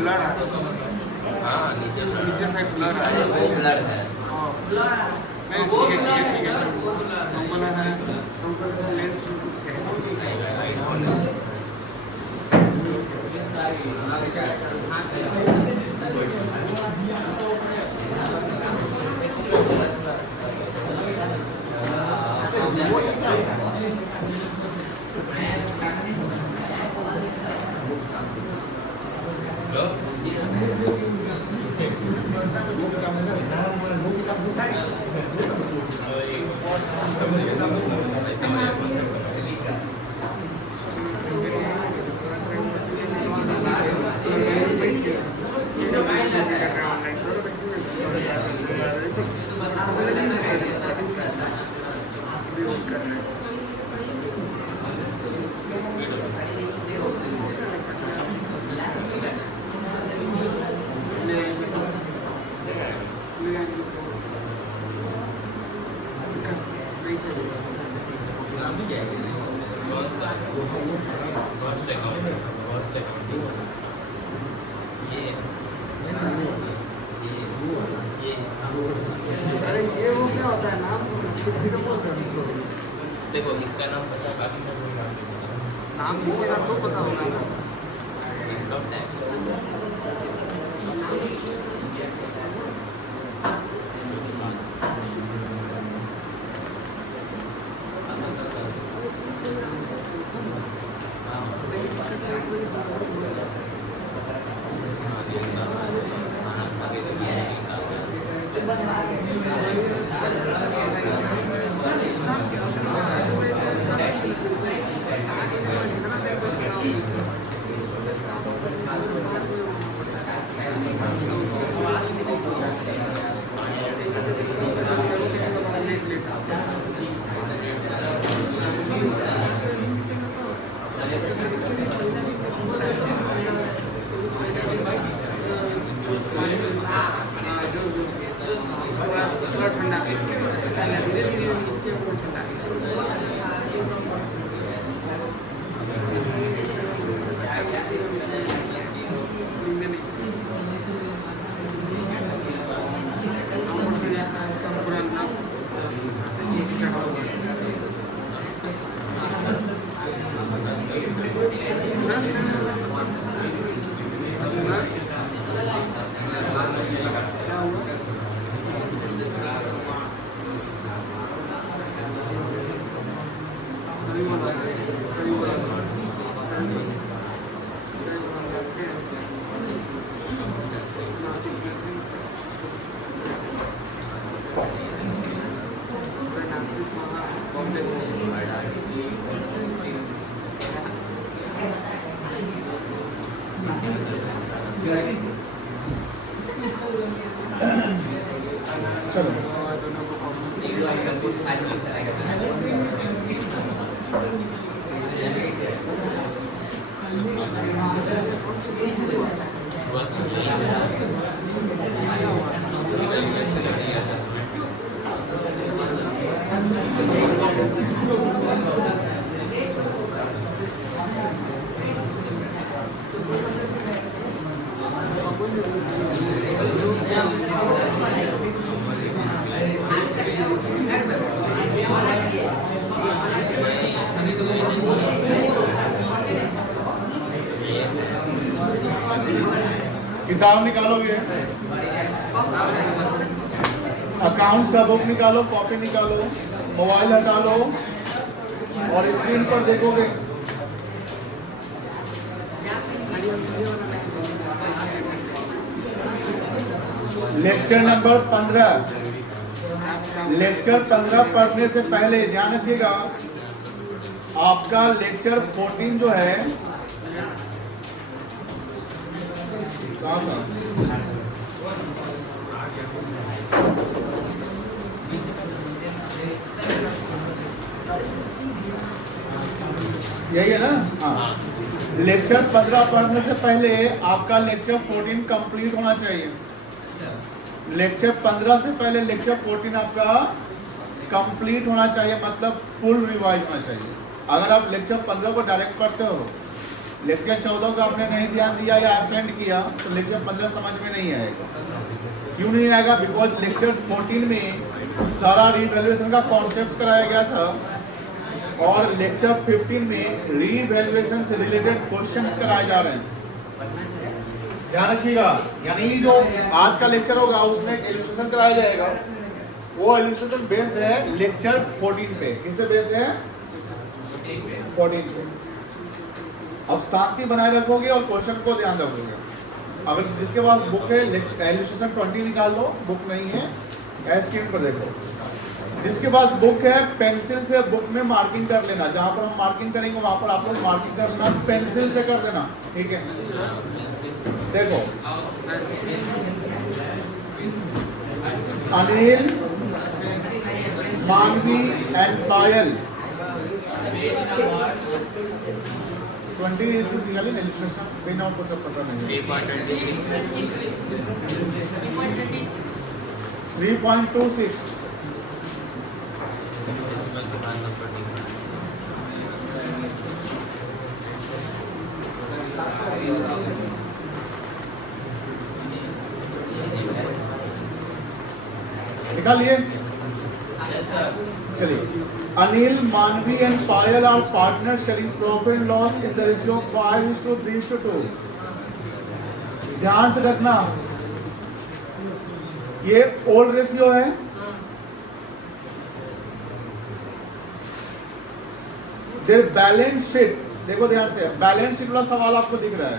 Blur है। हाँ नीचे साइड ब्लर है। अरे वो ब्लर है। नहीं ठीक है नॉर्मल है। लेंस में कुछ है। अरे ये वो क्या होता है नाम देखो इसका नाम पता बाकी का कोई नाम लिखेगा तो पता होगा ना। इनकम टैक्स किताब निकालोगे, अकाउंट्स का बुक निकालो, कॉपी निकालो, मोबाइल हटा लो और स्क्रीन पर देखोगे। Lecture number 15। लेक्चर 15 पढ़ने से पहले ध्यान रखिएगा, आपका लेक्चर 14 जो है यही है ना। हाँ, लेक्चर 15 पढ़ने से पहले आपका लेक्चर 14 कंप्लीट होना चाहिए। लेक्चर 15 से पहले लेक्चर 14 आपका कंप्लीट होना चाहिए, मतलब फुल रिवाइज होना चाहिए। अगर आप लेक्चर 15 को डायरेक्ट पढ़ते हो लेक्चर 14 का आपने नहीं ध्यान दिया या एब्सेंट किया तो लेक्चर 15 समझ में नहीं आएगा। क्यों नहीं आएगा? बिकॉज लेक्चर 14 में सारा रीवैल्यूएशन का कॉन्सेप्ट कराया गया था और लेक्चर 15 में रीवैल्यूएशन से रिलेटेड क्वेश्चंस कराए जा रहे हैं। ध्यान रखिएगा, यानी जो आज का लेक्चर होगा उसमें इलस्ट्रेशन कराया जाएगा, वो इलस्ट्रेशन बेस्ड है लेक्चर 14 पे। किससे बेस्ड है? 14 पे। अब शांति बनाए रखोगे और क्वेश्चन को ध्यान रखोगे। अगर जिसके पास बुक है इलस्ट्रेशन 20 निकाल लो, बुक नहीं है स्क्रीन पर देखो। जिसके पास बुक है पेंसिल से बुक में मार्किंग कर लेना, जहां पर हम मार्किंग करेंगे वहां पर आप लोग मार्किंग कर लेना, पेंसिल से कर देना, ठीक है? देखो, अनिल, मानवी एंड पायल 20 निकाले इलस्ट्रेशन बिना कुछ पता नहीं। 3.26 निकालिए। चलिए, Anil, Manvi and Payal are partner sharing profit and loss in the ratio 5:3:2। ध्यान से रखना, ये ओल्ड रेशियो है, देयर बैलेंस शीट। देखो ध्यान से, बैलेंस शीट वाला सवाल आपको दिख रहा है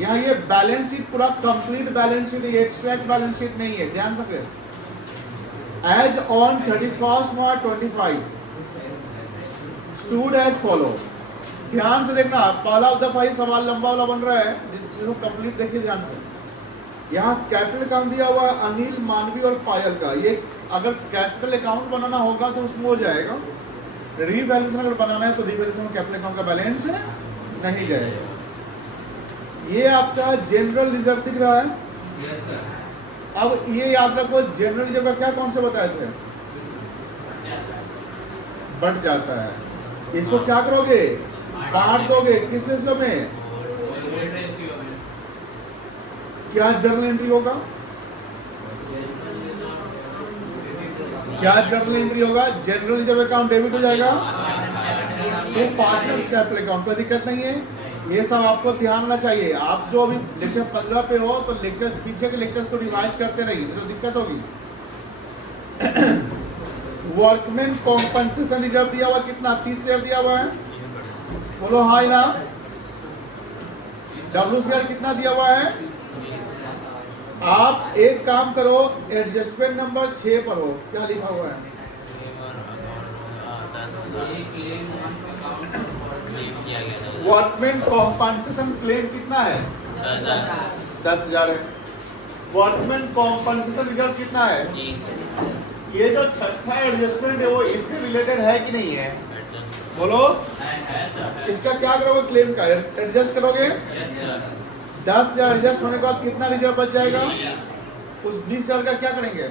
यहाँ। ये बैलेंस शीट पूरा कंप्लीट बैलेंस शीट है, एक्सट्रैक्ट बैलेंस शीट नहीं है। ध्यान से, as on 31 March 25 stood as follow. ध्यान से देखना, पहला दफा ही सवाल लंबा वाला बन रहा है, जिसको कंप्लीट देखिए ध्यान से। यहाँ कैपिटल अकाउंट दिया हुआ है अनिल, मानवी और पायल का। ये अगर कैपिटल अकाउंट बनाना होगा तो उसमें हो जाएगा, रीवैल्यूएशन अगर बनाना है तो रीवैल्यूएशन में कैपिटल अकाउंट का बैलेंस नहीं जाएगा। ये आपका जनरल रिजर्व दिख रहा है। Yes sir. अब ये याद रखो, जनरल रिजर्व का क्या कौन से बताए थे? बढ़ जाता है। इसको क्या करोगे? बांट दोगे। किस रेशियो में? क्या जर्नल एंट्री होगा? क्या जर्नल एंट्री होगा? जनरल रिजर्व अकाउंट डेबिट हो जाएगा तो पार्टनर्स कैपिटल अकाउंट, कोई दिक्कत नहीं है। ये सब आपको ध्यान रखना चाहिए। आप जो अभी लेक्चर 15 पे हो तो लेक्चर पीछे के लेक्चर्स को रिवाइज करते रहिए, तो दिक्कत होगी। वर्कमैन कॉम्पनसेशन रिजर्व दिया हुआ कितना? 30 शेयर दिया हुआ है, बोलो हाई ना। WCR कितना दिया हुआ है? आप एक काम करो, एडजस्टमेंट नंबर 6 पर हो, क्या लिखा हुआ है? वर्कमैन कॉम्पनसेशन क्लेम कितना है? 10,000 है। वर्कमैन कॉम्पनसेशन रिजर्व कितना है? ये जो छठा एडजस्टमेंट है वो इससे रिलेटेड है कि नहीं है? बोलो। इसका क्या करोगे? क्लेम का एडजस्ट करोगे। 10,000 एडजस्ट होने के बाद कितना रिजर्व बच जाएगा? उस 20,000 का क्या करेंगे?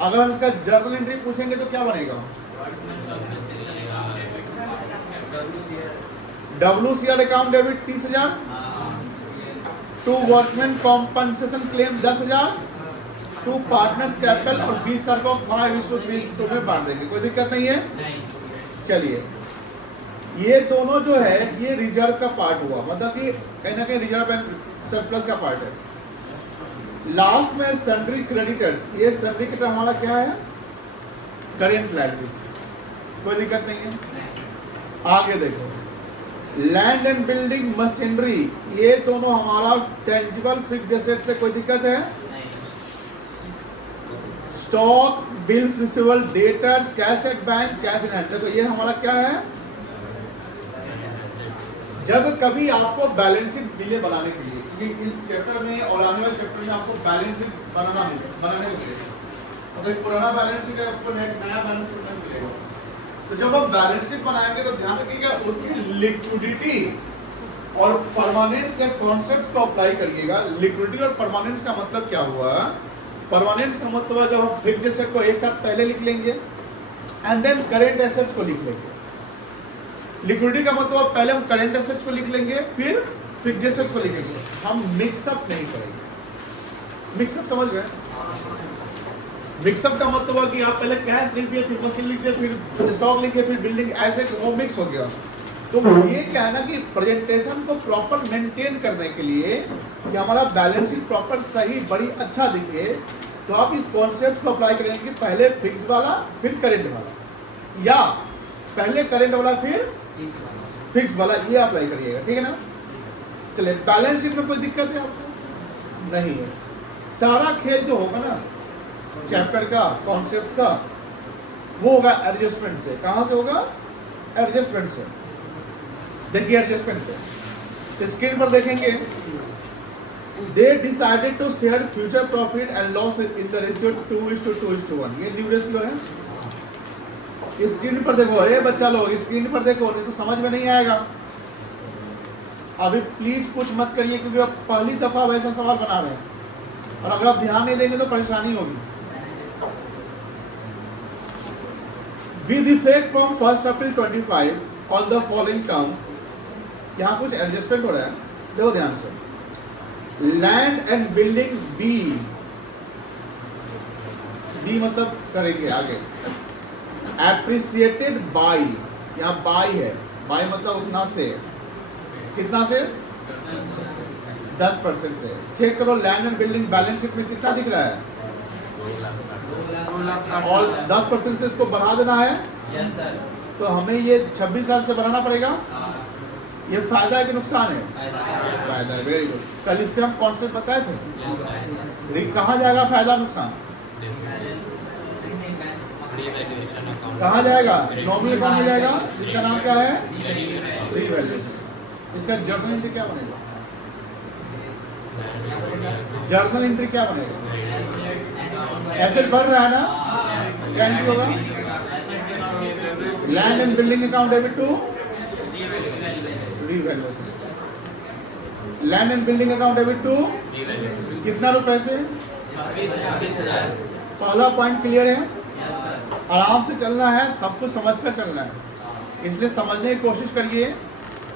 अगर हम इसका जर्नल एंट्री पूछेंगे तो क्या बनेगा? WCR account debit 30,000, to workman compensation claim 10,000, to partners capital और 20,000 को 5:3 में बांट देंगे, कोई दिक्कत नहीं है। चलिए, ये दोनों जो है ये रिजर्व का पार्ट हुआ, मतलब कि कहीं ना कहीं रिजर्व एंड सरप्लस का पार्ट है। लास्ट में सन्ड्री क्रेडिटर्स, ये सन्ड्री क्रेडिटर हमारा क्या है? करेंट लायबिलिटी, कोई दिक्कत नहीं है। आगे देखो, लैंड एंड बिल्डिंग मशीनरी, ये दोनों हमारा टेंजिबल फिक्स्ड एसेट से कोई दिक्कत है? Stock, bills receivable, debtors, cash at bank, cash in hand, देखो ये हमारा क्या है? जब कभी आपको बैलेंस शीट मिले बनाने के लिए, क्योंकि इस चैप्टर में और आने वाले चैप्टर में आपको बैलेंस शीट बनाने को मिलेगा, तो एक पुराना बैलेंस शीट है, आपको नया बैलेंस शीट मिलेगा। तो जब हम बैलेंस शीट बनाएंगे तो ध्यान रखिएगा उसकी लिक्विडिटी और परमानेंस के कॉन्सेप्ट्स को अप्लाई करिएगा। लिक्विडिटी और परमानेंस का मतलब क्या हुआ? परमानेंस का मतलब है जब हम फिक्स्ड एसेट को एक साथ पहले लिख लेंगे एंड देन करेंट एसेट्स को लिख लेंगे। लिक्विडिटी का मतलब पहले हम करेंट एसेट्स को लिख लेंगे, फिर फिक्स्ड एसेट्स को लिखेंगे। हम मिक्सअप नहीं करेंगे। मिक्सअप समझ गए? मिक्सअप का मतलब हुआ कि आप पहले कैश लिख दिए, फिर मशीन लिख दिए, फिर स्टॉक लिखे, फिर बिल्डिंग, ऐसे वो मिक्स हो गया। तो ये क्या है ना कि प्रेजेंटेशन को प्रॉपर मेंटेन करने के लिए कि हमारा बैलेंस शीट प्रॉपर सही बड़ी अच्छा दिखे, तो आप इस कॉन्सेप्ट को अप्लाई करेंगे कि पहले फिक्स वाला फिर करेंट वाला, या पहले करेंट वाला फिर फिक्स वाला, ये अप्लाई करिएगा। ठीक है ना? चलिए, बैलेंस शीट में कोई दिक्कत है आपको? नहीं है। सारा खेल जो होगा ना चैप्टर का, कॉन्सेप्ट का, वो होगा एडजस्टमेंट से। कहां से होगा? एडजस्टमेंट से। देखिए एडजस्टमेंट पे स्क्रीन पर देखेंगे, they decided to share future profit and loss in the ratio 2:2:1। ये न्यू रेशियो है। स्क्रीन पर देखो, अरे बच्चा लोग स्क्रीन पर देखो, नहीं तो समझ में नहीं आएगा। अभी प्लीज कुछ मत करिए, क्योंकि आप पहली दफा वैसा सवाल बना रहे हैं, और अगर आप ध्यान नहीं देंगे तो परेशानी होगी। With effect from 1 April 25 on the following terms, यहाँ कुछ एडजस्टमेंट हो रहा है, देखो ध्यान से। Land and building be, be मतलब करेंगे आगे, एप्रिसिएटेड बाय, यहाँ बाय है, बाय मतलब उतना से, कितना से? 10% से। चेक करो land and building balance sheet में कितना दिख रहा है, 2,60,000 और 10% से इसको बढ़ा देना है। Yes sir. तो हमें ये 26,000 से बढ़ाना पड़ेगा। ये फायदा है कि नुकसान है? फायदा है। Very good. कल इसके हम कॉन्सेप्ट बताए थे। कहाँ जाएगा फायदा नुकसान? कहाँ जाएगा? नॉमिनल अकाउंट में जाएगा। इसका नाम क्या है? रीवैल्यूएशन। इसका जर्नल एंट्री क्या बनेगा? जर्नल एंट्री क्या बनेगा? एसेट बढ़ रहा है ना, क्या एंट्री होगा? Land and building account debit to revaluation. Land and building account debit to कितना रुपए से? पहला पॉइंट क्लियर है? आराम से चलना है, सब कुछ समझकर चलना है, इसलिए समझने की कोशिश करिए,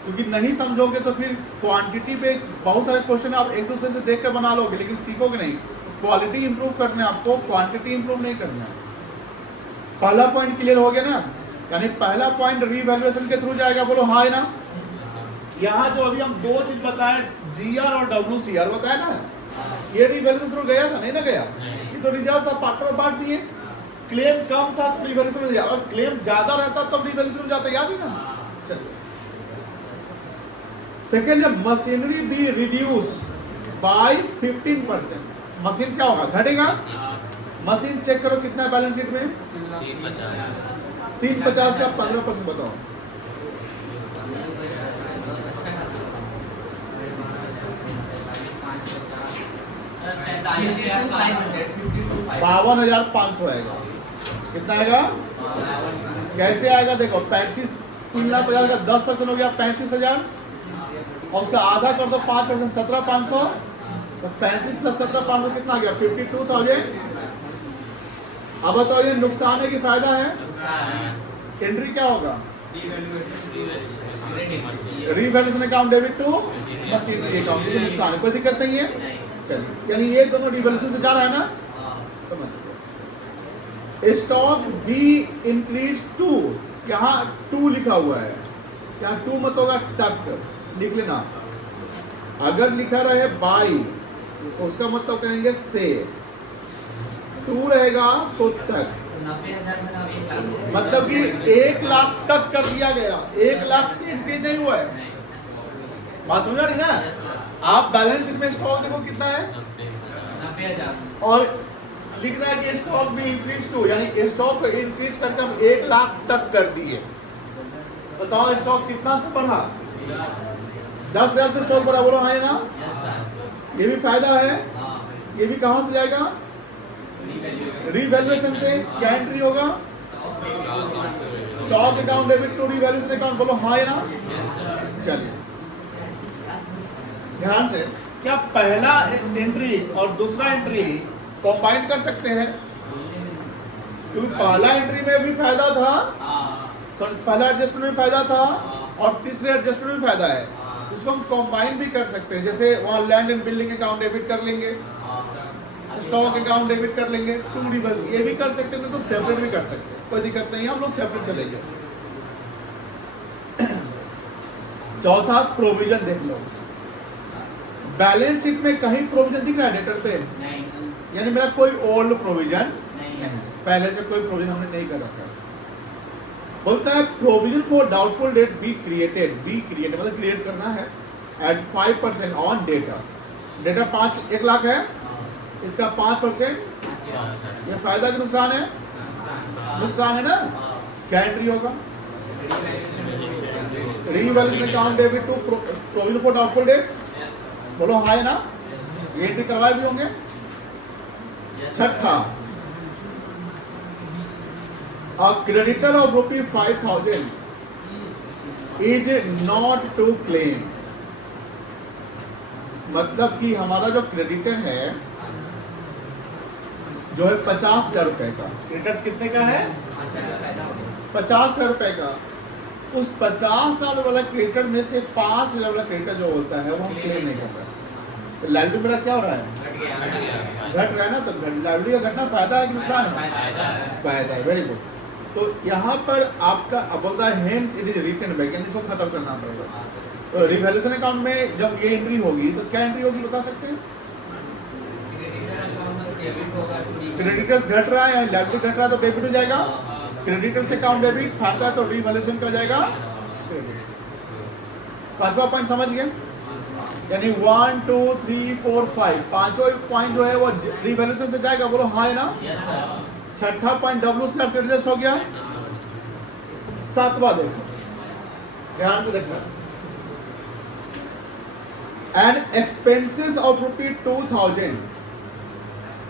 क्योंकि नहीं समझोगे तो फिर क्वांटिटी पे बहुत सारे क्वेश्चन आप एक दूसरे से देखकर बना लोगे, लेकिन सीखोगे नहीं। क्वालिटी इंप्रूव करना है आपको, क्वांटिटी इंप्रूव नहीं करना है। पहला पॉइंट क्लियर हो गया ना? यानी पहला पॉइंट रीवैल्यूएशन के थ्रू जाएगा, बोलो हाँ है ना? यहाँ जो अभी हम दो चीज बताए, जीआर और WCR बताया ना, ये रीवैल्यूएशन थ्रू गया था? नहीं ना गया? ये तो रिजर्व था, पार्टनर बांट दिए। क्लेम कम था तो रीवैल्यूएशन में, और क्लेम ज्यादा रहता तब रीवैल्यूएशन में जाता, याद है ना? चलिए, सेकेंड है machinery be reduce by 15%। Machine क्या होगा? घटेगा। मशीन चेक करो कितना है बैलेंस शीट में? 350 का 15% बताओ। $52,500 आएगा। कितना आएगा? कैसे आएगा? देखो 35, 3,50,000 का 10% हो गया 35,000, और उसका आधा कर दो 5%, 17,500, तो 35 प्लस 17,500 कितना आ गया? 52,000। अब बताओ ये नुकसान है कि फायदा है? एंट्री क्या होगा? Revaluation account debit to machinery account, मुझे नुकसान है, कोई दिक्कत नहीं है। चलिए, यानी ये दोनों रीवैल्यूएशन से जा रहा है ना? समझ लो। स्टॉक बी इंक्रीज टू, यहाँ 2 लिखा हुआ है, यहाँ 2 मत होगा, तक लिख लेना। अगर लिखा रहे बाई तो उसका मतलब कहेंगे से, 2 रहेगा तो तक, मतलब कि 1 लाख तक कर दिया गया, 1 लाख से इंक्रीज नहीं हुआ है। बात समझ रही ना? आप बैलेंस शीट में स्टॉक देखो कितना है, और लिखना है कि स्टॉक भी इंक्रीज टू, यानी स्टॉक को इंक्रीज करके हम 1 लाख तक कर दिए। बताओ स्टॉक कितना से बढ़ा? 10,000 से स्टॉक बढ़ा, बोलो हाँ है ना? ये भी फायदा है। ये भी कहां से जाएगा? रीवैल्यूएशन से। क्या एंट्री होगा? Stock account debit to revaluation account, बोलो हाँ है ना? चलिए ध्यान से, क्या पहला एंट्री और दूसरा एंट्री कंबाइन कर सकते हैं? क्योंकि पहला एंट्री में भी फायदा था, पहला एडजस्टमेंट में फायदा था, और तीसरे एडजस्टमेंट में फायदा है, इसको हम कंबाइन भी कर सकते हैं। जैसे वहाँ land and building account debit कर लेंगे, स्टॉक अकाउंट डेबिट कर लेंगे, टू रिवर्स ये भी कर सकते हैं, तो सेपरेट भी कर सकते हैं, कोई दिक्कत नहीं है, हम लोग सेपरेट चलेंगे। चौथा प्रोविजन देख लो, बैलेंस शीट में कहीं प्रोविजन दिख रहा है डेटर पे? यानी मेरा कोई ओल्ड प्रोविजन नहीं, पहले से कोई प्रोविजन हमने नहीं कर रखा। बोलता है provision for doubtful debt be created मतलब क्रिएट करना है एट 5% ऑन डेटा। डेटा 1 लाख है, इसका 5% ये फायदा कि नुकसान है? नुकसान है ना। क्या एंट्री होगा? Revaluation account debit to provision for doubtful debts, बोलो हाँ है ना, ये एंट्री करवाए भी होंगे। छठा, a creditor of ₹5,000 is not to claim, मतलब कि हमारा जो क्रेडिटर है जो है 50,000 रुपए का, क्रेडिटर्स कितने का है? 50,000 रुपए का। उस 50,000 वाला क्रेडिटर में से 5,000 वाला क्रेडिटर जो होता है वो हम क्लेम नहीं कर रहे। तो लाइबिलिटी मेरा क्या हो रहा है? घट रहा है ना। तो लाइबिलिटी का घटना फायदा है कि नुकसान है? फायदा है। Very good. तो यहाँ पर आपका अब बोलता है hence it is written back, यानी इसको खत्म करना पड़ेगा। तो रिवैल्यूएशन अकाउंट में जब ये एंट्री होगी तो क्या एंट्री होगी बता सकते हैं? क्रेडिटर्स घट रहा है, लायबिलिटी घट रहा है तो डेबिट हो जाएगा। क्रेडिटर्स अकाउंट डेबिट खाता है तो रिवैल्यूएशन का जाएगा। पांचवा पॉइंट समझ गए? यानी 1 2 3 4 5 पांचों पॉइंट जो है वो रिवैल्यूएशन से जाएगा, बोलो हाँ है ना। छठा पॉइंट WCR से एडजस्ट हो गया। सातवां देखो, ध्यान से देखना, and expenses of ₹2,000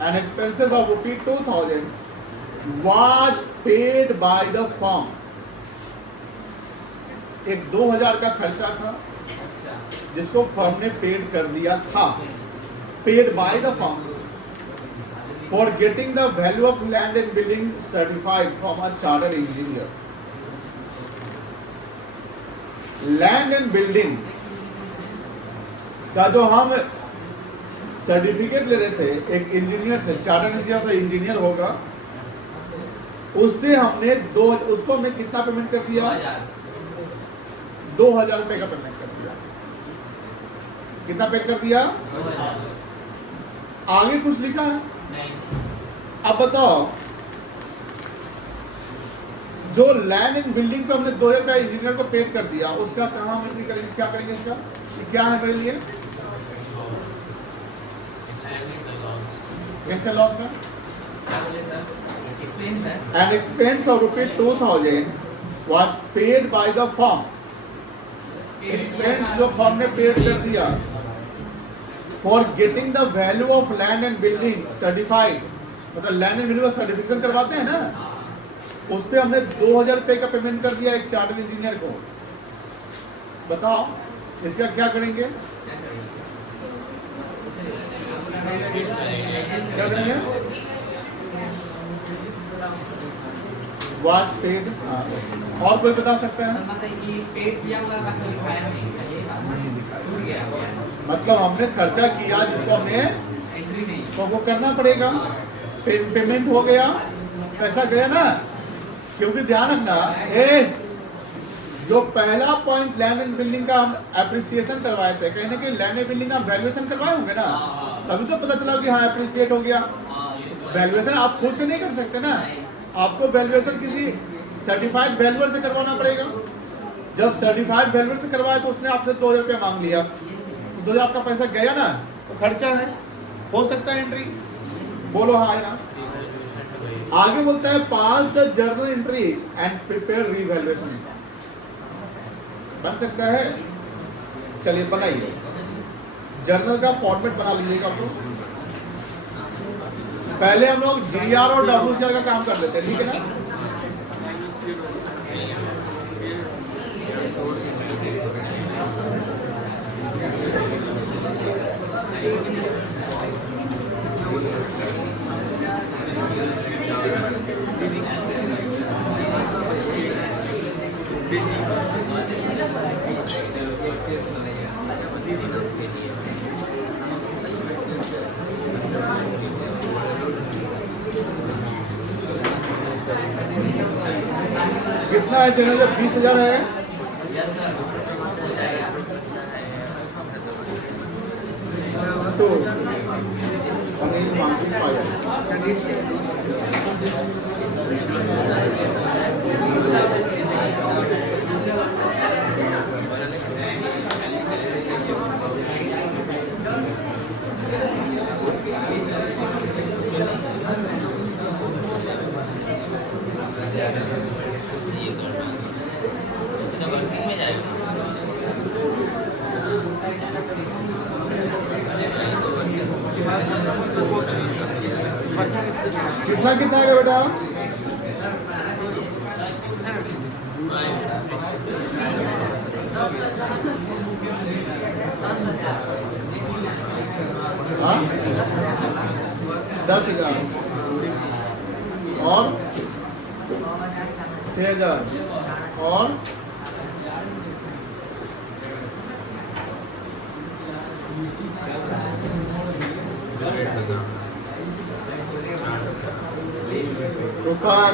and expenses of ₹2,000 was paid by the firm। एक 2,000 का खर्चा था जिसको फर्म ने पेड कर दिया था, paid by the firm for getting the value of land and building certified from a chartered engineer. Land and building का जो हम सर्टिफिकेट ले रहे थे एक इंजीनियर से, चार्टर्ड इंजीनियर तो इंजीनियर होगा, उससे हमने उसको हमने कितना पेमेंट कर दिया? 2,000 रुपए का पेमेंट कर दिया। कितना पेड कर दिया? आगे कुछ लिखा है? अब बताओ, जो लैंड एंड बिल्डिंग पे हमने 2,000 रुपया इंजीनियर को पेड कर दिया, उसका कहाँ हम एंट्री करेंगे? क्या करेंगे इसका? क्या है मेरे लिए? कैसे लॉस है? An expense of ₹2,000 was paid by the firm। Expense जो फर्म ने पेड कर दिया for getting the value of land and building certified, मतलब लैंड एंड बिल्डिंग का सर्टिफिकेशन करवाते हैं ना, उस पे हमने 2,000 रुपए का पेमेंट कर दिया एक चार्टर्ड इंजीनियर को। बताओ इसका क्या करेंगे? क्या करेंगे? Was paid. और कोई बता सकता है? मतलब हमने खर्चा किया जिसको हमने तो वो करना पड़ेगा। पेमेंट हो गया, पैसा गया ना। क्योंकि ध्यान रखना, जो पहला पॉइंट लैंड एंड बिल्डिंग का हम एप्रिसिएशन करवाए थे, कहने के लैंड एंड बिल्डिंग का वैल्यूएशन करवाए होंगे ना, तभी तो पता चला कि हाँ एप्रिसिएट हो गया। वैल्यूएशन आप खुद से नहीं कर सकते ना, आपको वैल्यूएशन किसी सर्टिफाइड वैल्यूअर से करवाना पड़ेगा। जब सर्टिफाइड वैल्यूअर से करवाया तो उसने आपसे 2,000 रुपया मांग लिया, तो 2,000 आपका पैसा गया ना, तो खर्चा है, हो सकता है एंट्री, बोलो हाँ है ना। आगे बोलता है pass the journal entries and prepare revaluation, बन सकता है। चलिए बनाइए, जर्नल का फॉर्मेट बना लीजिएगा। तो पहले हम लोग GR और WCR का काम कर लेते हैं, ठीक है ना। कितना है चैनल में? 20,000 है। तो अनिल मार्केट वर्किंग में जाएगा। कितना कितना है बेटा? हाँ? 10,000 और 6,000 और रुपये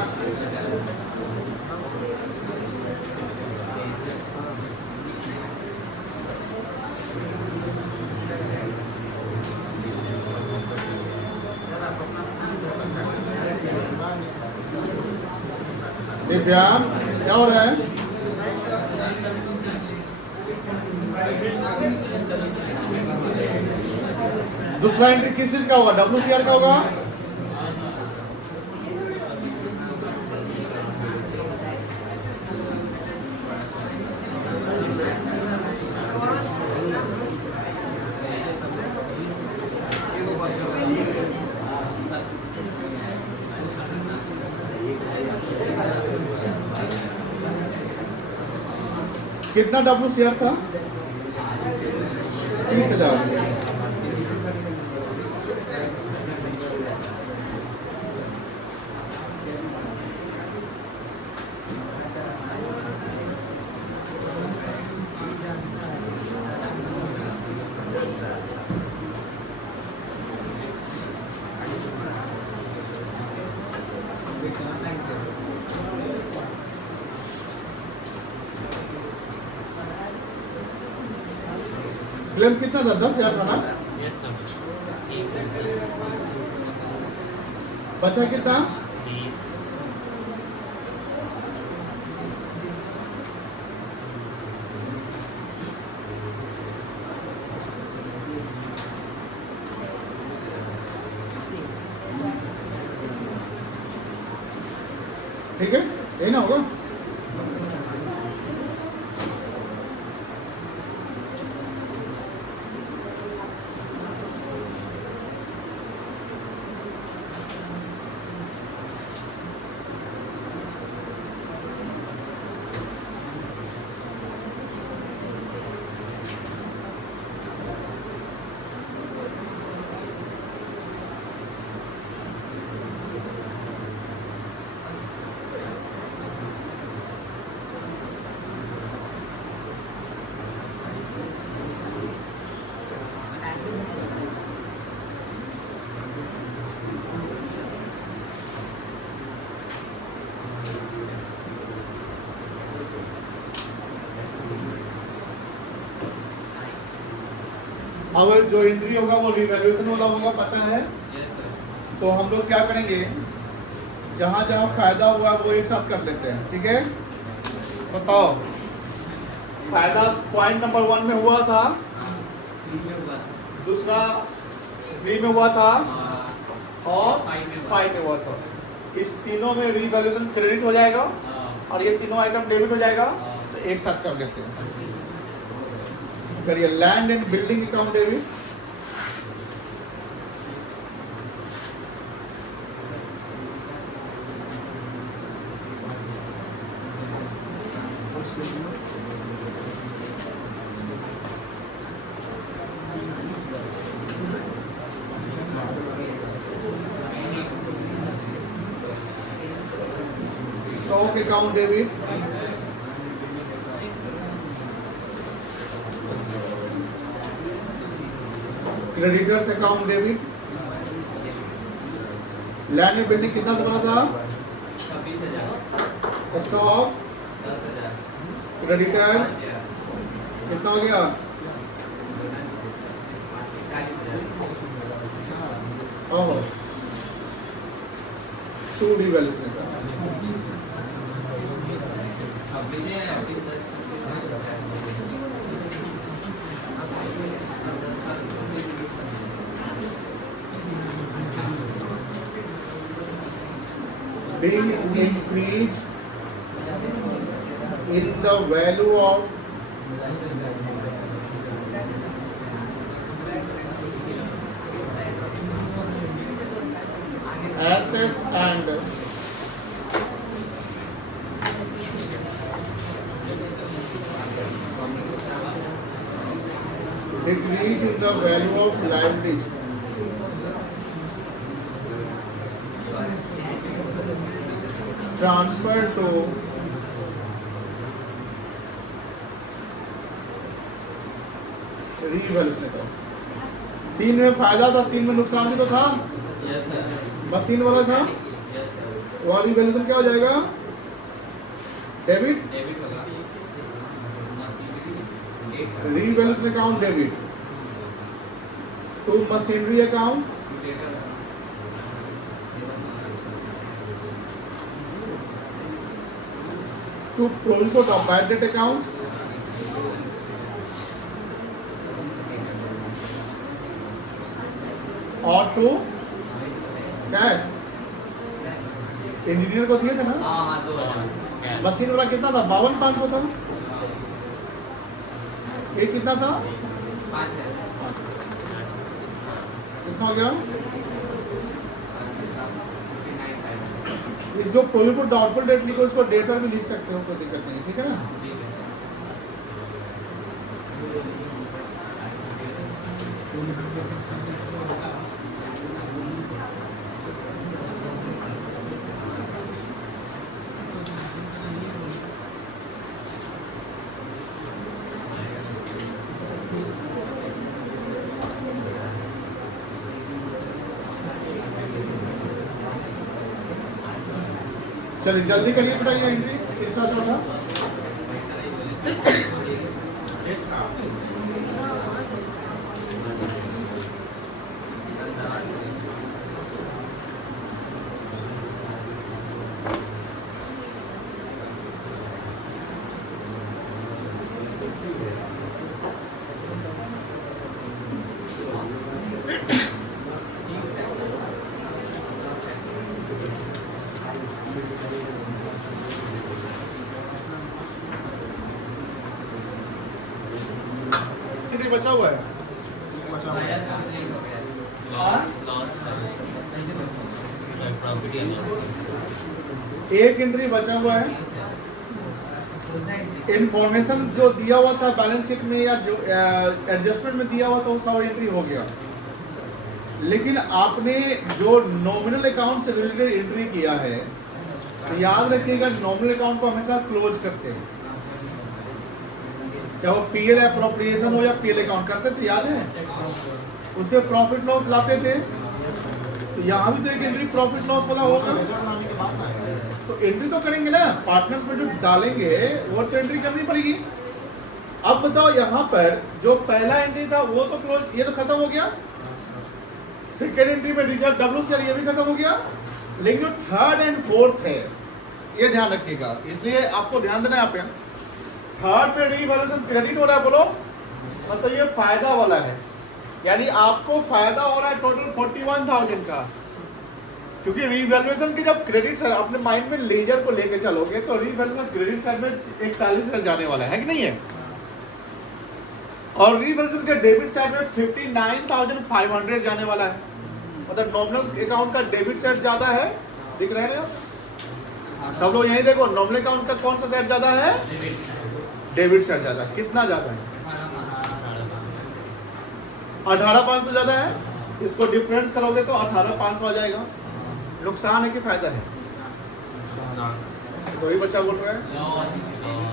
दिव्यांग क्या हो रहा है? दूसरा एंट्री किस चीज का होगा? WCR का होगा? कितना WCR था? 30,000। क्लेम कितना था? 10,000 था ना? Yes sir. बचा कितना? 20। ठीक है, यही ना होगा? अब जो एंट्री होगा वो रिवैल्यूएशन वाला होगा, पता है? तो हम लोग क्या करेंगे, जहाँ जहाँ फायदा हुआ वो एक साथ कर लेते हैं। ठीक है, बताओ फायदा पॉइंट नंबर 1 में हुआ था, दूसरा 3 में हुआ था और 5 में हुआ था। इस तीनों में रिवैल्यूएशन क्रेडिट हो जाएगा और ये तीनों आइटम डेबिट हो जाएगा, तो एक साथ कर लेते हैं। करिए land and building account debit, stock account debit, creditors account debit. Land and building कितना से बना था? 26,000। स्टॉक क्रेडिटर्स कितना हो गया? ओहो 2 रिवैल्यूएशन का being increased in the value of assets and decrease in the value of liabilities. Transfer to revaluation account. 3 में फायदा था, 3 में नुकसान भी तो था, यस सर, मशीन वाला था, यस सर, वहाँ रिवैल्यूएशन क्या हो जाएगा? डेबिट, डेबिट होगा, revaluation account debit to machinery account to provision of bad debt account और टू कैश। इंजीनियर को दिए थे ना, हाँ तो मशीन वाला कितना था? 52,500 था, ये कितना था? 5 कितना हो गया? इस जो प्रोविजन डाउटफुल डेट लिखो, इसको डेट पर भी लिख सकते हो, कोई दिक्कत नहीं, ठीक है ना? चलिए जल्दी करिए बेटा, ये एंट्री तीसरा चौथा। बचा हुआ है, एक एंट्री बचा हुआ है। इंफॉर्मेशन जो दिया हुआ था बैलेंस शीट में या जो एडजस्टमेंट में दिया हुआ था वो सब एंट्री हो गया, लेकिन आपने जो नॉमिनल अकाउंट से रिलेटेड एंट्री किया है, तो याद रखिएगा नॉमिनल अकाउंट को हमेशा क्लोज करते हैं, चाहे वो पीएल एप्रोप्रिएशन हो या पीएल अकाउंट करते थे, याद है? उससे प्रॉफिट लॉस लाते थे, तो यहाँ भी तो एक एंट्री प्रॉफिट लॉस वाला होगा, तो एंट्री तो करेंगे ना, पार्टनर्स में जो डालेंगे वो तो एंट्री करनी पड़ेगी। अब बताओ यहाँ पर जो पहला एंट्री था वो तो क्लोज, ये तो खत्म हो गया, सेकेंड एंट्री में रिजर्व WCL ये भी खत्म हो गया, लेकिन जो थर्ड एंड फोर्थ है ये ध्यान रखिएगा, इसलिए आपको ध्यान देना है यहाँ पे। थर्ड पे रिवैल्यूएशन क्रेडिट हो रहा है, बोलो मतलब ये फायदा वाला है, यानी आपको फायदा हो रहा है टोटल 41,000 का, क्योंकि रिवैल्यूएशन की जब क्रेडिट साइड अपने माइंड में लेजर को लेके चलोगे तो रिवैल्यूएशन क्रेडिट साइड में 41,000 जाने वाला है कि नहीं है, और रिवैल्यूएशन के डेबिट साइड में 59,500 जाने वाला है, मतलब नॉमिनल अकाउंट का डेबिट साइड ज्यादा है, दिख रहे हैं सब लोग यही देखो, नॉमिनल अकाउंट का कौन सा साइड ज्यादा है? डेबिट साइड ज्यादा, कितना ज्यादा है? 18,500 ज्यादा है, इसको डिफरेंस करोगे तो 18,500 आ जाएगा। नुकसान है कि फायदा है? तो ही बच्चा बोल रहा है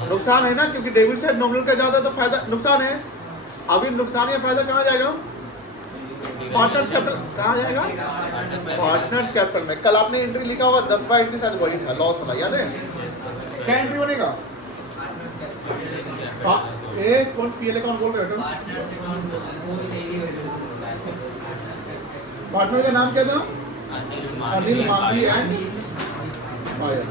नुकसान है ना, क्योंकि डेबिट साइड नॉमिनल का ज्यादा तो फायदा नुकसान है। अभी नुकसान या फायदा कहाँ जाएगा? पार्टनर्स कैपिटल कहाँ जाएगा? पार्टनर्स कैपिटल में। कल आपने एंट्री लिखा होगा 10वां एंट्री शायद वही था, लॉस वाला, याद है? क्या एंट्री बनेगा? ये कौन पीएल अकाउंट बोल रहे हो? पार्टनर का नाम क्या था? अनिल मांगी एंड माया।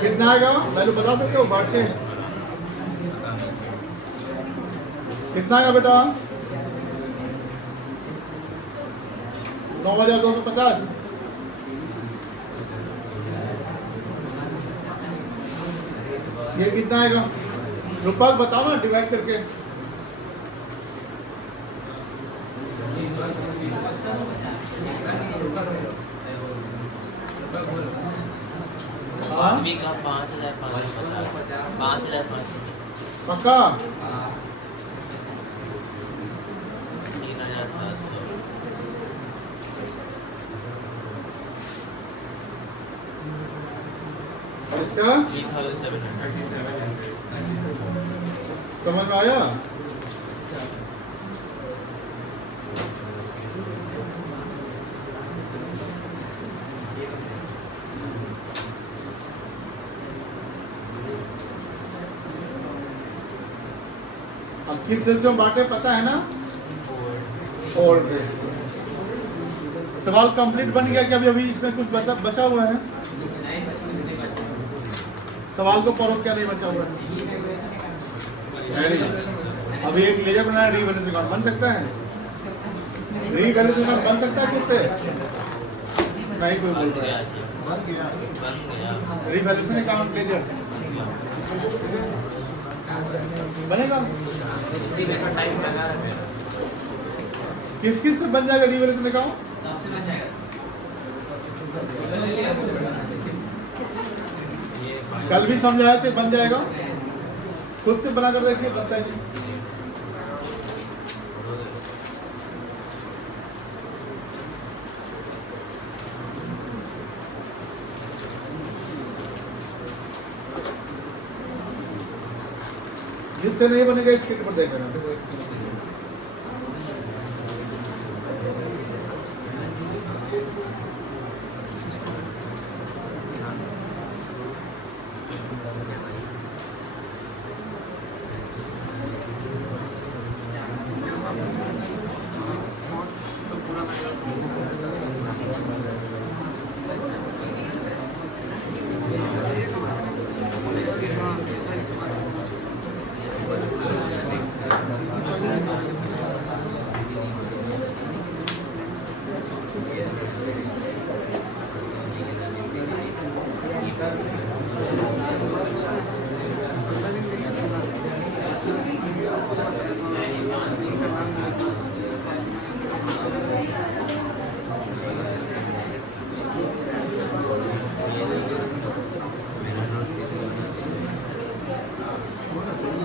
कितना आएगा वैल्यू बता सकते हो बांट के? कितना आएगा बेटा? 9,250। ये कितना आएगा? रूपक बताओ ना डिवाइड करके। आदमी का 5,550 5,500 पक्का? 3,700 और इसका 3,700 समझ में आया? अब किस रेशियो में बांटे पता है ना? और रेशियो। सवाल कंप्लीट बन गया कि अभी अभी इसमें कुछ बचा हुआ है? सवाल को पढ़ो, क्या नहीं बचा हुआ है? अभी एक लेजर बनाया, रीवैल्यूएशन अकाउंट बन सकता है? रीवैल्यूएशन अकाउंट बन सकता है खुद से? नहीं कोई बोल रहा है। रीवैल्यूएशन अकाउंट लेजर बनेगा? इसी में तो टाइम लगा है। किस किस से बन जाएगा रीवैल्यूएशन अकाउंट? सबसे बन जाएगा। कल भी समझाए थे, बन जाएगा। खुद से बना कर देखिए, बनता है। जिससे नहीं बनेगा स्क्रीन पर देख लेना।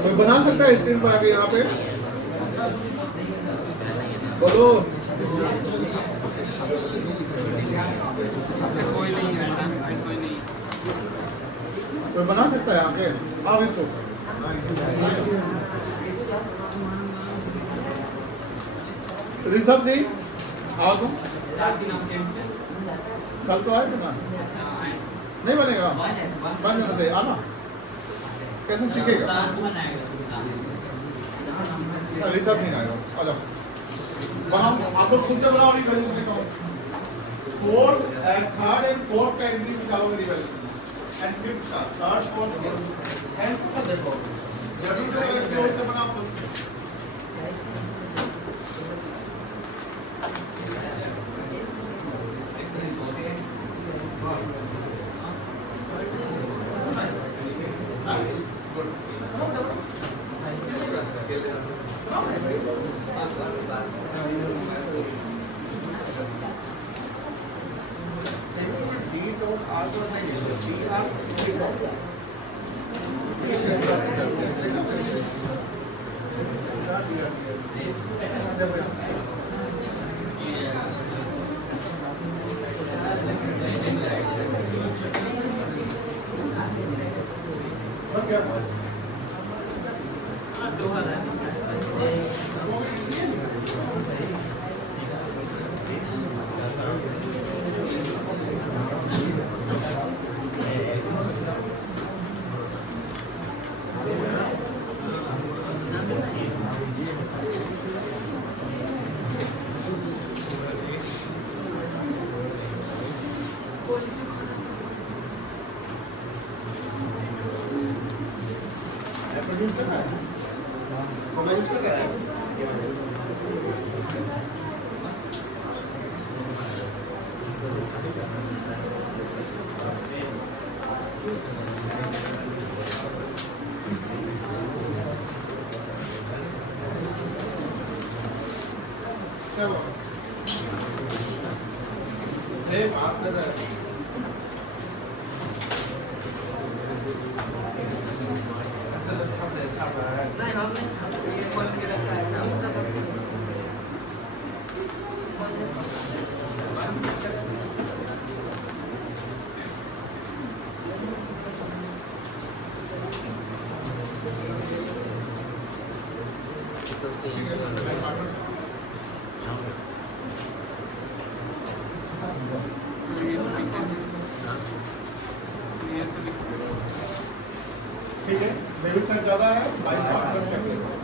कोई बना सकता है स्क्रीन पर आके यहाँ पे? बोलो। कोई नहीं है, कोई नहीं। कोई बना सकता है यहाँ पे? आओ इसको। ऋषभ सिंह आओ तुम। कल तो आए थे ना? नहीं बनेगा? बन जाना चाहिए। आना। कैसे सीखेगा? ऋषभ सिंह आएगा। आ जाओ। बनाओ, आप लोग खुद से बनाओ revaluation account. Fourth and third and fourth का इंग्लिश निकालोगे रिवैल्यूएशन एंड फिफ्थ का थर्ड फोर्थ हेंस का देखो जरूर जो गलत है उससे बनाओ खुद से। नहीं हम ये फोन के रखा है अच्छा होता करते ठीक है, डेबिट साइड ज़्यादा है, bike partner second.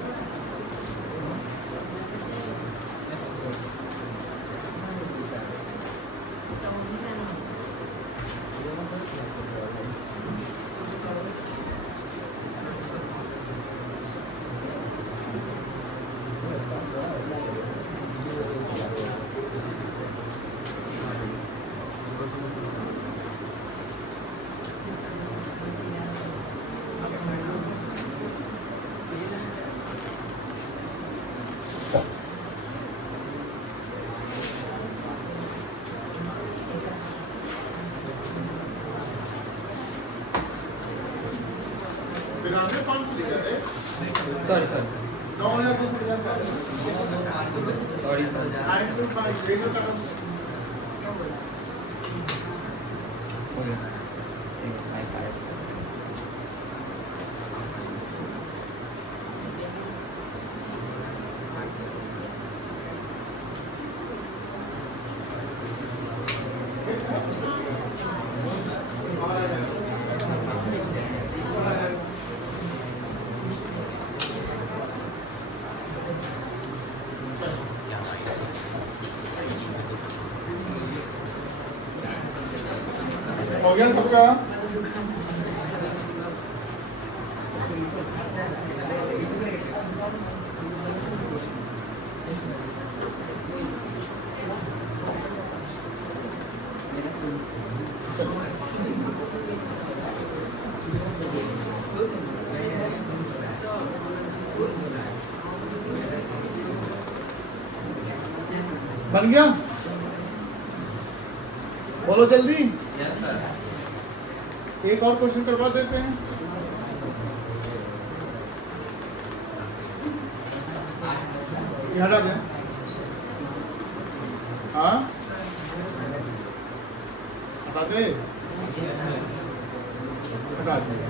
Sorry sir sorry हो गया सबका? बन गया? बोलो जल्दी। यस सर एक और क्वेश्चन करवा देते हैं। ये हटा दें। हाँ हटा दे, हटा दे।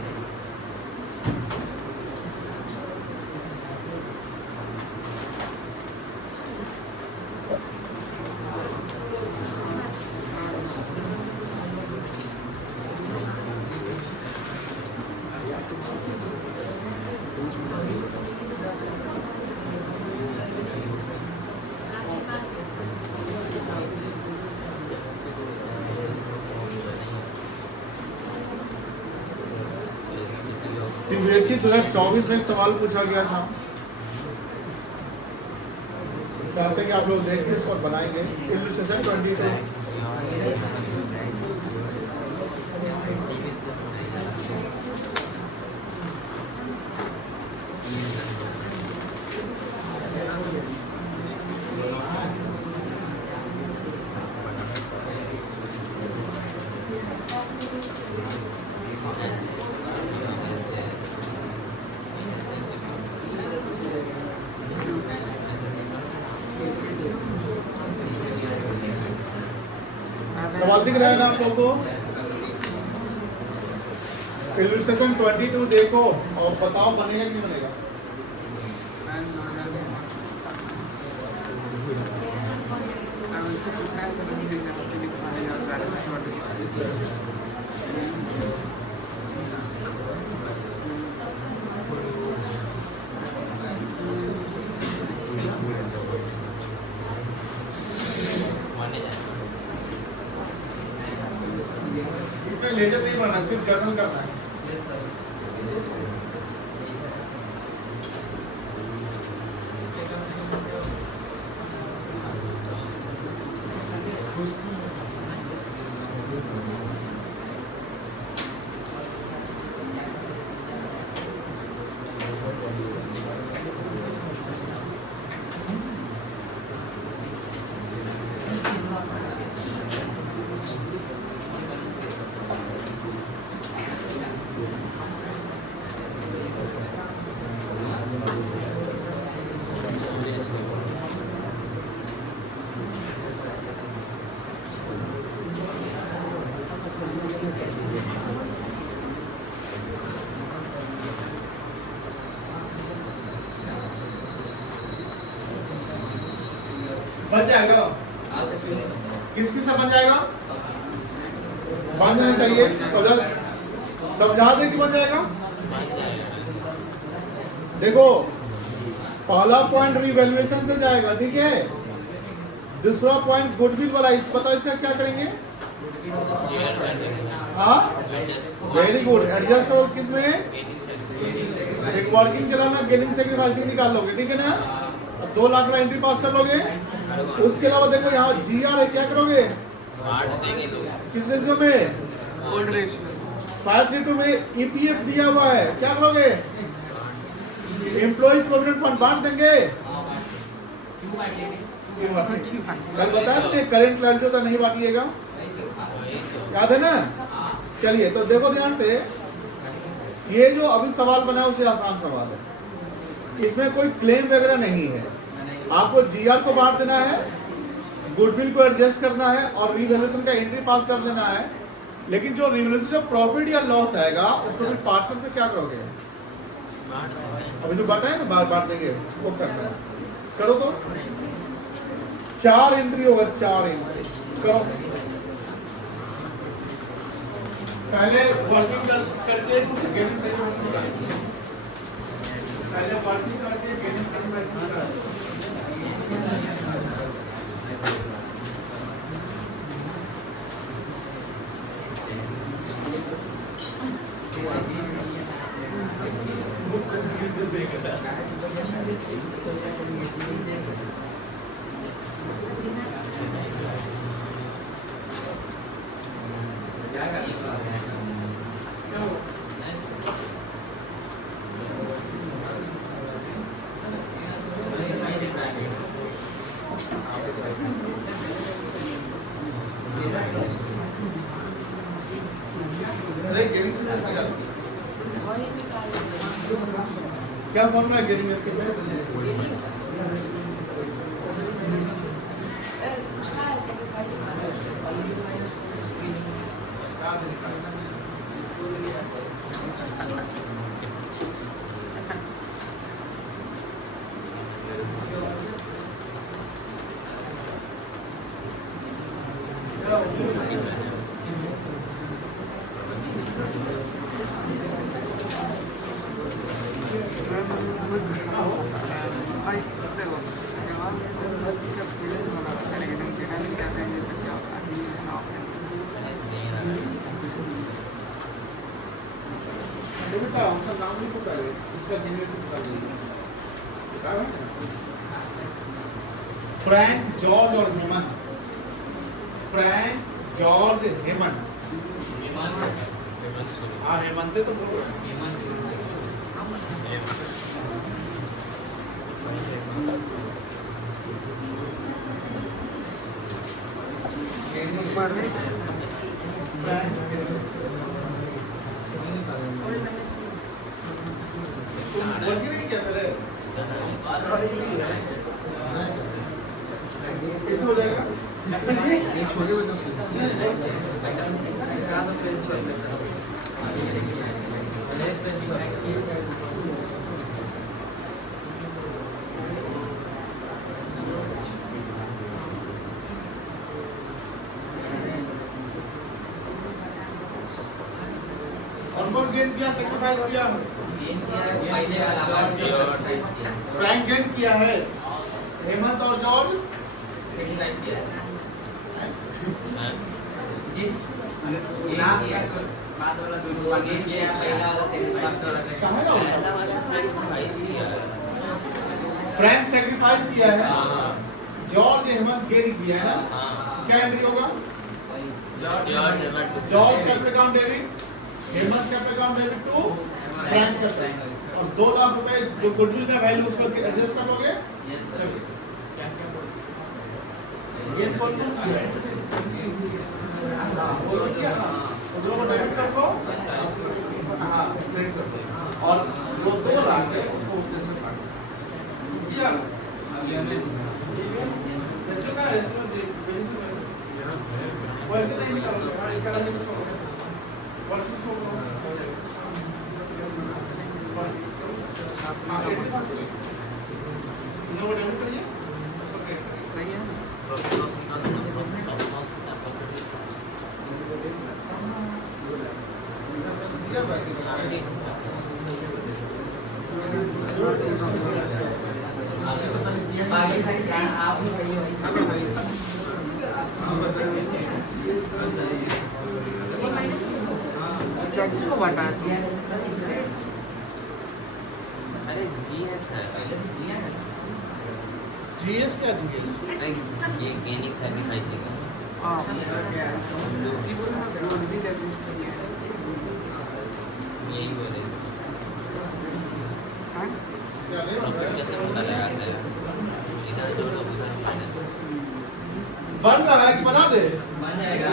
सीबीएसई 2024 में एक सवाल पूछा गया था, चाहते हैं कि आप लोग देखिए इसको और बनाएंगे। इलस्ट्रेशन 22 दिख रहा है ना आप लोगों को? इलस्ट्रेशन 22 देखो और बताओ बनेगा कि नहीं बनेगा। इसमें लेजर नहीं बनना, सिर्फ जर्नल करना है। बन जाएगा, किस किस से बन जाएगा? बन जाना चाहिए, समझा दे कि बन जाएगा। देखो पहला पॉइंट रिवैल्यूएशन से जाएगा, ठीक है। दूसरा पॉइंट गुडविल वाला, इस पता इसका क्या करेंगे? हाँ वेरी गुड, एडजस्ट करो किस में? एक वर्किंग चलाना, गेनिंग सेक्रीफाइसिंग निकाल लोगे, ठीक है ना। 2 लाख का एंट्री पास कर लोगे। उसके अलावा देखो यहाँ जीआर है, क्या करोगे? किस रेशियो में? ओल्ड रेशियो 532 में ईपीएफ दिया हुआ है, क्या करोगे? एम्प्लॉय प्रोविडेंट फंड बांट देंगे। कल बताया तुमने करेंट लाइबिलिटी तो नहीं बांटिएगा, याद है ना? चलिए तो देखो ध्यान से, ये जो अभी सवाल बना है उसे आसान सवाल है, इसमें कोई क्लेम वगैरह नहीं है। आपको जीआर को बांट देना है, गुडविल को एडजस्ट करना है और रिवैल्यूएशन का एंट्री पास कर देना है। लेकिन जो रिवैल्यूएशन जो प्रॉफिट या लॉस आएगा उसको भी पार्टनर से क्या करोगे? अभी जो बांटा है ना, बांट देंगे, वो करना है। करो तो 4 एंट्री होगा, 4 एंट्री करो। पहले वर्किंग करके गेनिंग सेक्रीफाइसिंग निकालेंगे, पहले वर्किंग करके गेनिंग सेक्रीफाइसिंग निकालेंगे। क्या फॉर्मूला है गेनिंग बेटा उनका नाम नहीं पता है, इसका यूनिवर्सिटी बता दीजिए। फ्रैंक जॉर्ज और हेमंत, फ्रैंक जॉर्ज हेमंत, हाँ हेमंत तो बोलो। कैसे हो जाएगा? छोटे बच्चों और कौन गेन किया, सेक्रीफाइस किया? फ्रैंक गेन किया है, हेमंत और जॉर्ज फ्रैंक सेक्रीफाइस किया है, जॉर्ज हेमंत गेन किया है ना। क्या एंट्री होगा? George capital account debit, Hemant capital account debit to Frank sacrifice. और 2 लाख रुपए जो गुडविल का वैल्यू उसको एडजस्ट कर लोगे। ये कौन है? दोनों को डेबिट कर लो। हाँ, क्रेडिट कर दो। और जो 2 लाख है उसको उससे से काट दो। किया? ऐसे का ऐसे में वैसे नहीं करोगे, इसका नहीं करोगे। सही है। आप किसको बांटा है? अरे जीएस है, पहले तो जीएस है। जीएस क्या जीएस? ये गेनिंग सेक्रीफाइस है। हां, यही बोले। हां, कैसे पता लगाता है? इधर जो लोग उधर फाइनल बन रहा है कि बना दे? बन जाएगा।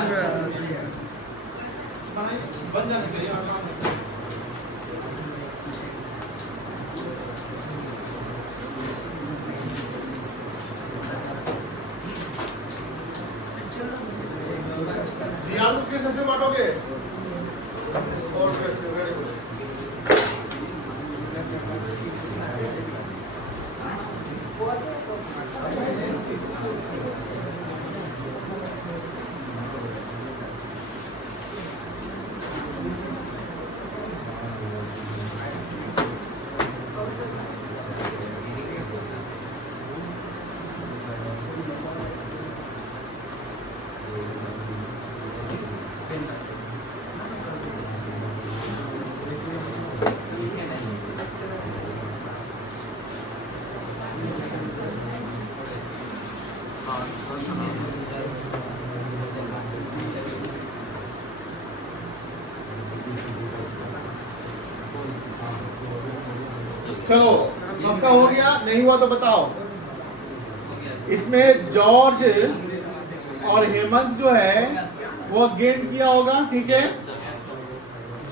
बन जाना चाहिए, आसान है। जियान को किस से बांटोगे? और कैसे? Very good. चलो, सबका हो गया? नहीं हुआ तो बताओ। इसमें जॉर्ज और हेमंत जो है वो गेन किया होगा, ठीक है?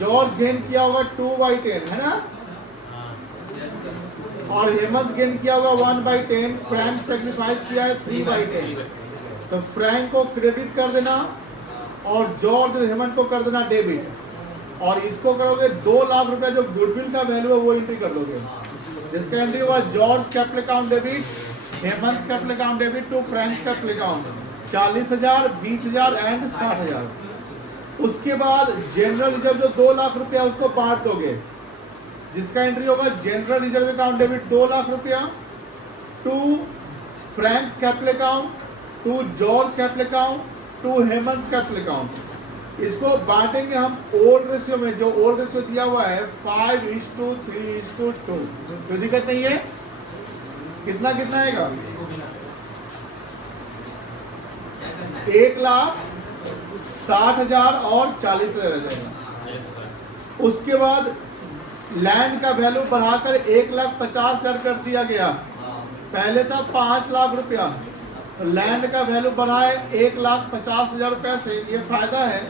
जॉर्ज गेन किया होगा 2/10, है ना? और हेमंत गेन किया होगा 1/10। फ्रैंक सेक्रीफाइस किया है 3/10। तो फ्रैंक को क्रेडिट कर देना और जॉर्ज और हेमंत को कर देना डेबिट। और इसको करोगे 2 लाख रुपए जो गुडविल का वैल्यू है वो एंट्री कर दोगे, जिसका एंट्री हुआ George capital account debit, Hemant capital account debit to Frank capital account 40,000, 20,000 and 60,000। उसके बाद जनरल रिजर्व जो 2 लाख रुपया उसको बांट दोगे, जिसका एंट्री होगा general reserve account debit 2 lakh रुपया to Frank capital account, to George capital account, to Hemant capital account. इसको बांटेंगे हम ओल्ड रेशियो में, जो ओल्ड रेशियो दिया हुआ है 5:3:2। कोई दिक्कत नहीं है। कितना कितना आएगा? 1,60,000 और 40,000 जाएगा। उसके बाद लैंड का वैल्यू बढ़ाकर 1,50,000 कर दिया गया। पहले था 5 लाख रुपया, तो लैंड का वैल्यू बढ़ाए 1,50,000 रुपया से। ये फायदा है।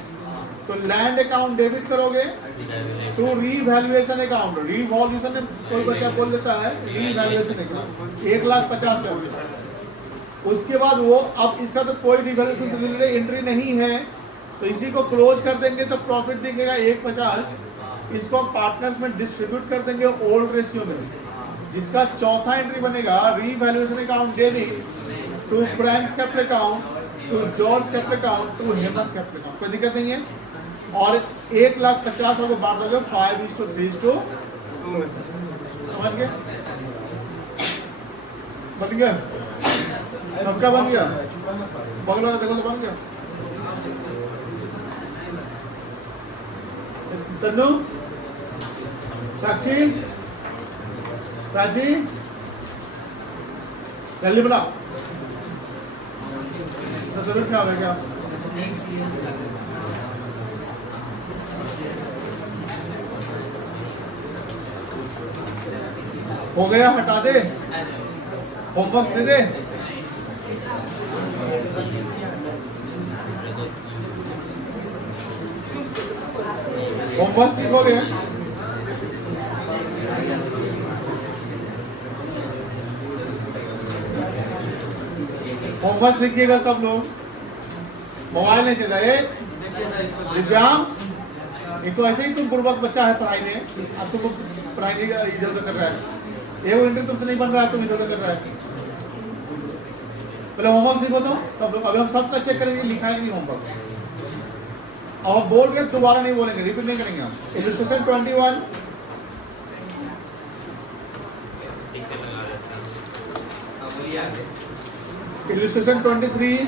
तो लैंड अकाउंट डेबिट करोगे टू रीवैल्यूएशन अकाउंट। रीवैल्यूएशन में कोई बच्चा बोल देता है रीवैल्यूएशन अकाउंट 1,50,000। उसके बाद वो अब इसका तो कोई रिवैल्यूएशन से रिलेटेड एंट्री नहीं है, तो इसी को क्लोज कर देंगे तो प्रॉफिट दिखेगा 150। इसको पार्टनर्स में डिस्ट्रीब्यूट कर देंगे ओल्ड रेशियो में, जिसका चौथा एंट्री बनेगा revaluation account debit to Frank's capital account to George capital account to Hemant capital account. कोई दिक्कत नहीं है। और 1,50,000 को बांट दोगे 5:3:2। समझ गए? बन गया सबका, बन गया बगल वाला देखो तो बन गया। तन्नू, साक्षी, प्राची, जल्दी बनाओ। सतरह क्या हो गया? हो गया, हटा दे, होमवर्क दे दे। होमवर्क ठीक हो गया? होमवर्क लिखिएगा सब लोग। मोबाइल नहीं चला है दिव्यांग, ये तो ऐसे ही तुम बुर्बक बच्चा है पढ़ाई में, अब तुम पढ़ाई इधर उधर कर रहा है। ये वो इंटरव्यू तुमसे नहीं बन रहा है, तुम इधर उधर कर रहा है। पहले होमवर्क लिखो तो सब लोग। अभी हम सबका चेक करेंगे लिखा है कि नहीं होमवर्क। अब हम बोल रहे दोबारा नहीं बोलेंगे, रिपीट नहीं करेंगे हम। Illustration 21, illustration 23,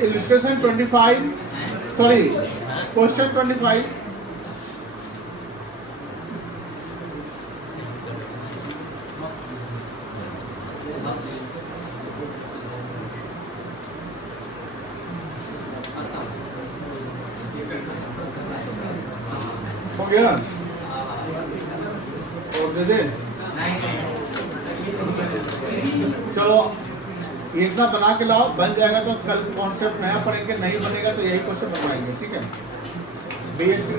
illustration 25, sorry question 25, हो गया और दे दे। चलो इतना बना के लाओ, बन जाएगा तो कल कॉन्सेप्ट नया पढ़ेंगे, नहीं बनेगा तो यही क्वेश्चन बनवाएंगे, ठीक है? BST